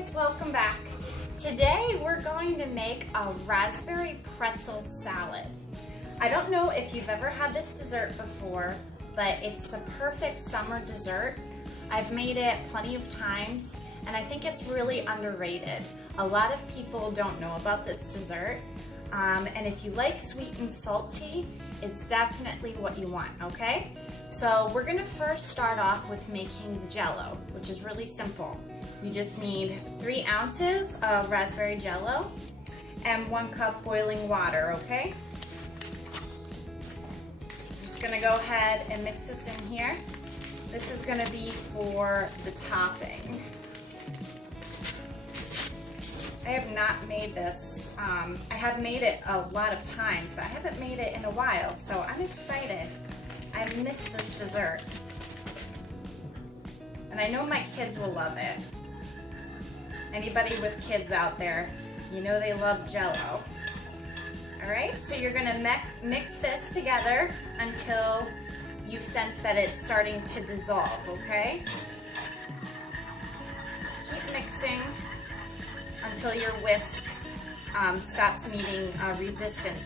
guys, welcome back. Today we're going to make a raspberry pretzel salad. I don't know if you've ever had this dessert before, but it's the perfect summer dessert. I've made it plenty of times and I think it's really underrated. A lot of people don't know about this dessert, and if you like sweet and salty, it's definitely what you want, okay? So we're gonna first start off with making the Jello, which is really simple. You just need 3 ounces of raspberry Jello and 1 cup boiling water, okay? I'm just gonna go ahead and mix this in here. This is gonna be for the topping. I have not made this. I have made it a lot of times, but I haven't made it in a while, so I'm excited. I missed this dessert. And I know my kids will love it. Anybody with kids out there, you know they love Jello. All right, so you're gonna mix this together until you sense that it's starting to dissolve, okay? Keep mixing until your whisk stops needing resistance,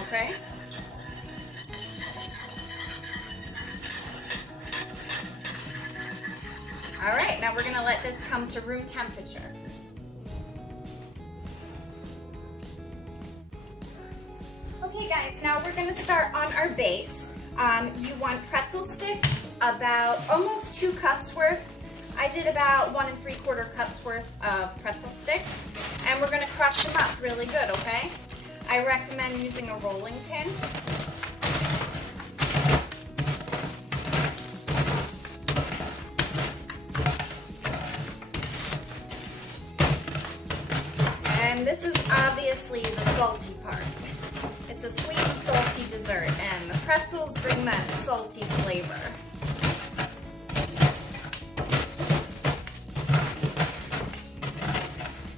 okay? All right, now we're gonna let this come to room temperature. Okay guys, now we're gonna start on our base. You want pretzel sticks, about almost 2 cups worth. I did about 1 3/4 cups worth of pretzel sticks, and we're gonna crush them up really good, okay? I recommend using a rolling pin. And this is obviously the salty part. It's a sweet and salty dessert, and the pretzels bring that salty flavor.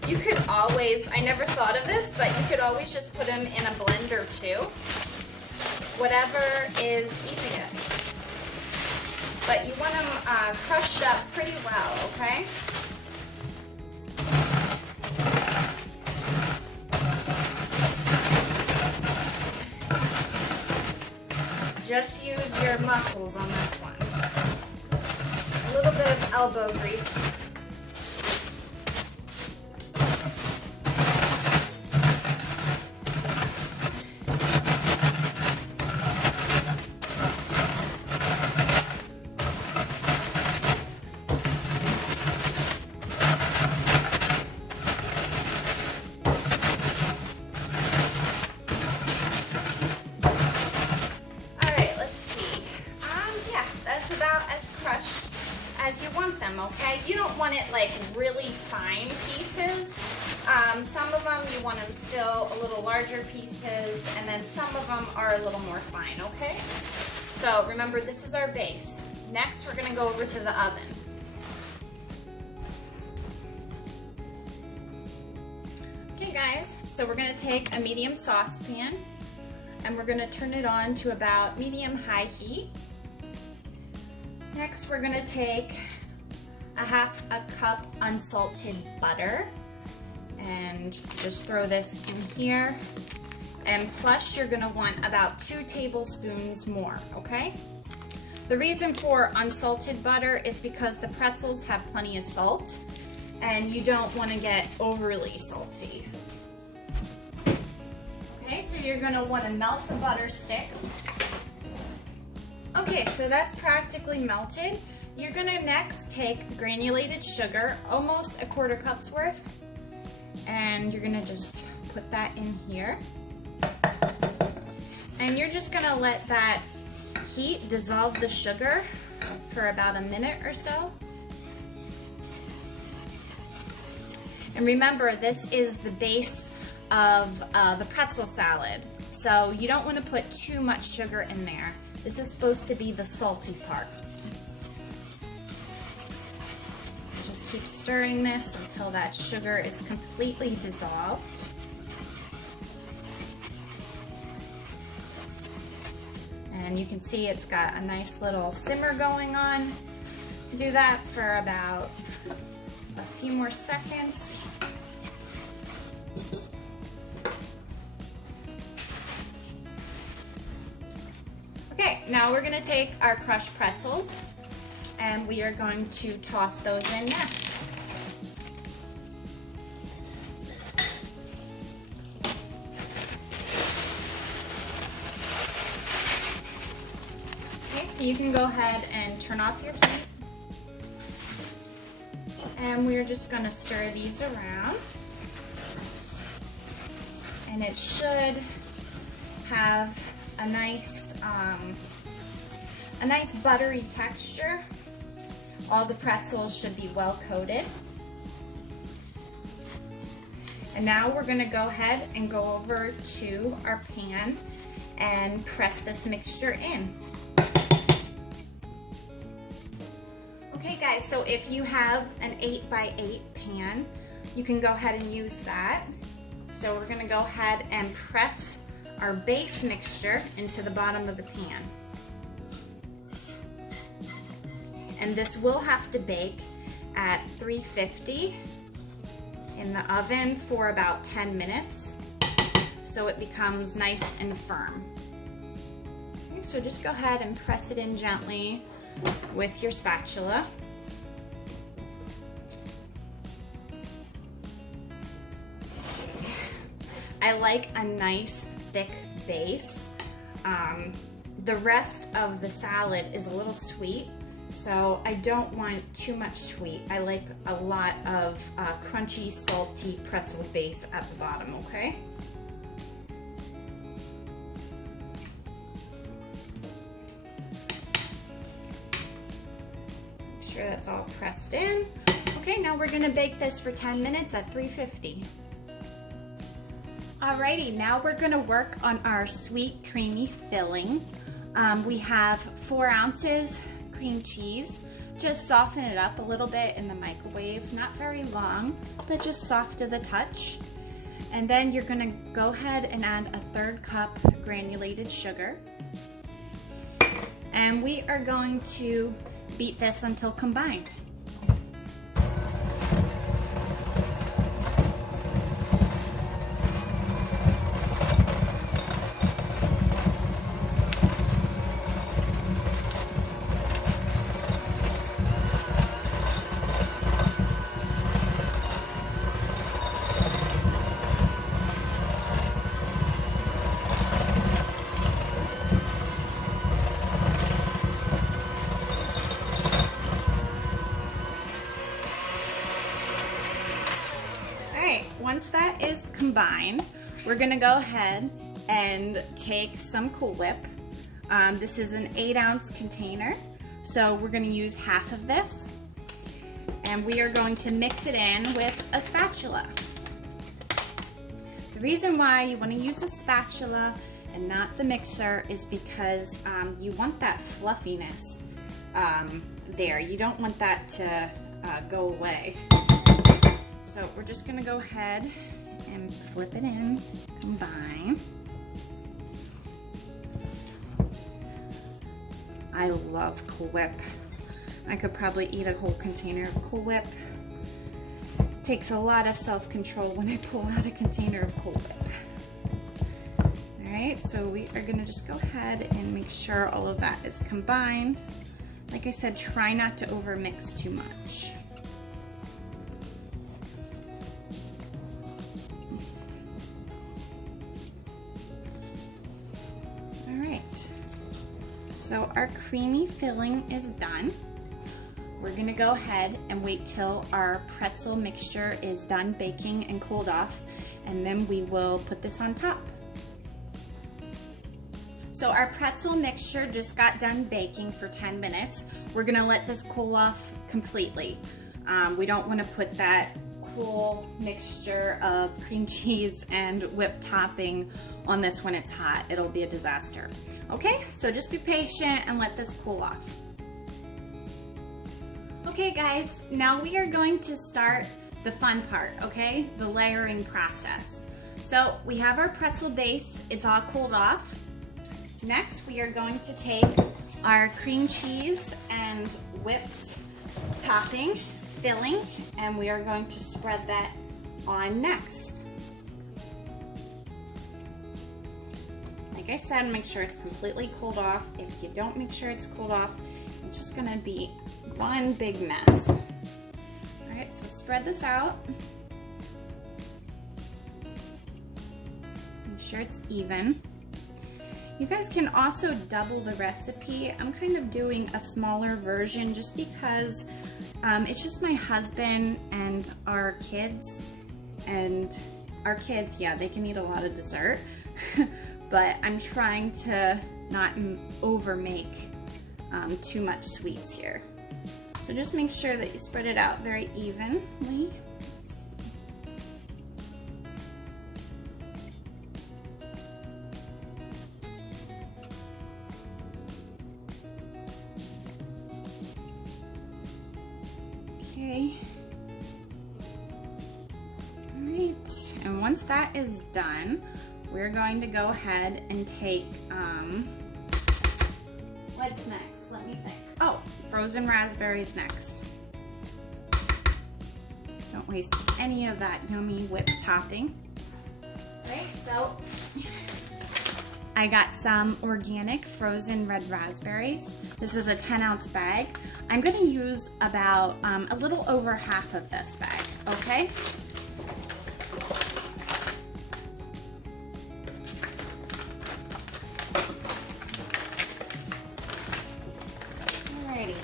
You could always, I never thought of this, but you could always just put them in a blender too. Whatever is easiest. But you want them crushed up pretty well, okay? Just use your muscles on this one. A little bit of elbow grease. As you want them, okay? You don't want it like really fine pieces. Some of them you want them still a little larger pieces, and then some of them are a little more fine, okay? So remember, this is our base. Next, we're gonna go over to the oven. Okay guys, so we're gonna take a medium saucepan and we're gonna turn it on to about medium-high heat. Next, we're gonna take a 1/2 cup unsalted butter and just throw this in here. And plus, you're gonna want about 2 tablespoons more, okay? The reason for unsalted butter is because the pretzels have plenty of salt and you don't wanna get overly salty. Okay, so you're gonna wanna melt the butter sticks. Okay, so that's practically melted. You're gonna next take granulated sugar, almost 1/4 cup's worth, and you're gonna just put that in here. And you're just gonna let that heat dissolve the sugar for about a minute or so. And remember, this is the base of the pretzel salad, so you don't wanna put too much sugar in there. This is supposed to be the salty part. Just keep stirring this until that sugar is completely dissolved. And you can see it's got a nice little simmer going on. Do that for about a few more seconds. Okay, now we're gonna take our crushed pretzels and we are going to toss those in next. Okay, so you can go ahead and turn off your heat. And we're just gonna stir these around. And it should have a nice buttery texture. All the pretzels should be well coated. And now we're gonna go ahead and go over to our pan and press this mixture in. Okay guys, so if you have an 8x8 pan, you can go ahead and use that. So we're gonna go ahead and press our base mixture into the bottom of the pan. And this will have to bake at 350 in the oven for about 10 minutes so it becomes nice and firm. Okay, so just go ahead and press it in gently with your spatula. I like a nice thick base. The rest of the salad is a little sweet, so I don't want too much sweet. I like a lot of crunchy, salty pretzel base at the bottom, okay? Make sure that's all pressed in. Okay, now we're gonna bake this for 10 minutes at 350. Alrighty, now we're gonna work on our sweet creamy filling. We have 4 ounces cream cheese. Just soften it up a little bit in the microwave, not very long, but just soft to the touch. And then you're gonna go ahead and add a 1/3 cup granulated sugar. And we are going to beat this until combined. Once that is combined, we're gonna go ahead and take some Cool Whip. This is an 8-ounce container, so we're gonna use half of this. And we are going to mix it in with a spatula. The reason why you wanna use a spatula and not the mixer is because you want that fluffiness there. You don't want that to go away. So we're just gonna go ahead and flip it in, combine. I love Cool Whip. I could probably eat a whole container of Cool Whip. It takes a lot of self-control when I pull out a container of Cool Whip. All right, so we are gonna just go ahead and make sure all of that is combined. Like I said, try not to overmix too much. So our creamy filling is done. We're gonna go ahead and wait till our pretzel mixture is done baking and cooled off, and then we will put this on top. So our pretzel mixture just got done baking for 10 minutes. We're gonna let this cool off completely. We don't wanna put that cool mixture of cream cheese and whipped topping on this when it's hot. It'll be a disaster. Okay, so just be patient and let this cool off. Okay guys, now we are going to start the fun part, okay? The layering process. So we have our pretzel base, it's all cooled off. Next, we are going to take our cream cheese and whipped topping, filling, and we are going to spread that on next. Like I said, make sure it's completely cooled off. If you don't make sure it's cooled off, it's just gonna be one big mess. All right, so spread this out. Make sure it's even. You guys can also double the recipe. I'm kind of doing a smaller version just because it's just my husband and our kids. And our kids, yeah, they can eat a lot of dessert. But I'm trying to not over make too much sweets here. So just make sure that you spread it out very evenly. Okay. All right, and once that is done, we're going to go ahead and take, what's next? Let me think. Oh, frozen raspberries next. Don't waste any of that yummy whipped topping. Okay, so I got some organic frozen red raspberries. This is a 10-ounce bag. I'm gonna use about a little over half of this bag, okay? Alrighty.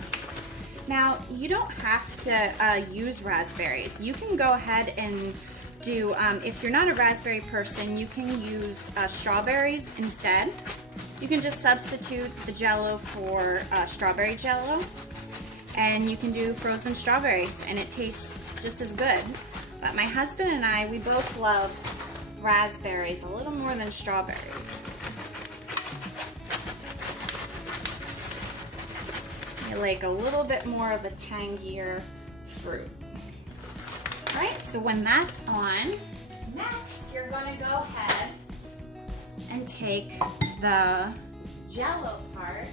Now, you don't have to use raspberries. You can go ahead and do, if you're not a raspberry person, you can use strawberries instead. You can just substitute the Jello for strawberry Jello, and you can do frozen strawberries, and it tastes just as good. But my husband and I, we both love raspberries a little more than strawberries. I like a little bit more of a tangier fruit. Right, so when that's on, next you're going to go ahead and take the Jello part,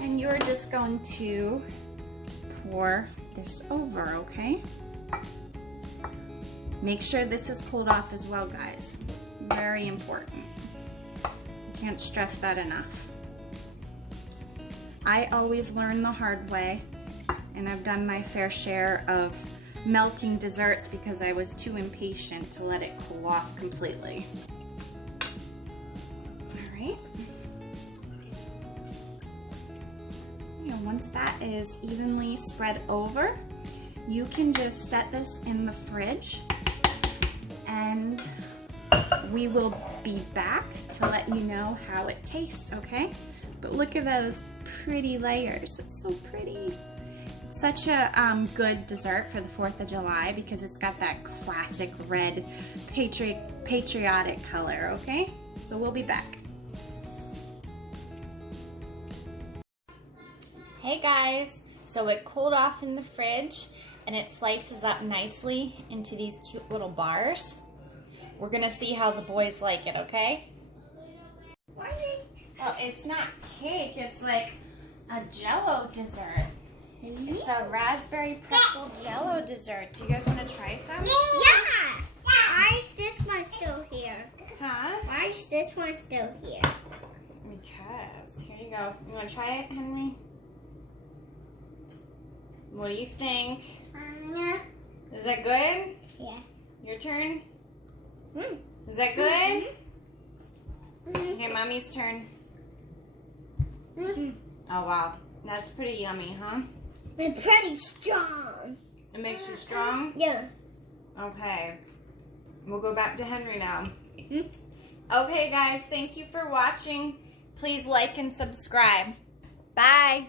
and you're just going to pour this over, okay? Make sure this is cooled off as well, guys. Very important. Can't stress that enough. I always learn the hard way, and I've done my fair share of melting desserts because I was too impatient to let it cool off completely. All right. And once that is evenly spread over, you can just set this in the fridge, and we will be back to let you know how it tastes, okay? But look at those pretty layers. It's so pretty. Such a good dessert for the 4th of July because it's got that classic red patriotic color, okay? So we'll be back. Hey guys, so it cooled off in the fridge and it slices up nicely into these cute little bars. We're gonna see how the boys like it, okay? Well, it's not cake, it's like a Jello dessert. It's a raspberry pretzel Jello dessert. Do you guys want to try some? Yeah! Why is this one still here? Huh? Why is this one still here? Because, here you go. You want to try it, Henry? What do you think? Is that good? Yeah. Your turn? Mm. Is that good? Okay, Mommy's turn. Oh, wow. That's pretty yummy, huh? It's pretty strong. It makes you strong? Yeah. Okay. We'll go back to Henry now. Okay, guys. Thank you for watching. Please like and subscribe. Bye.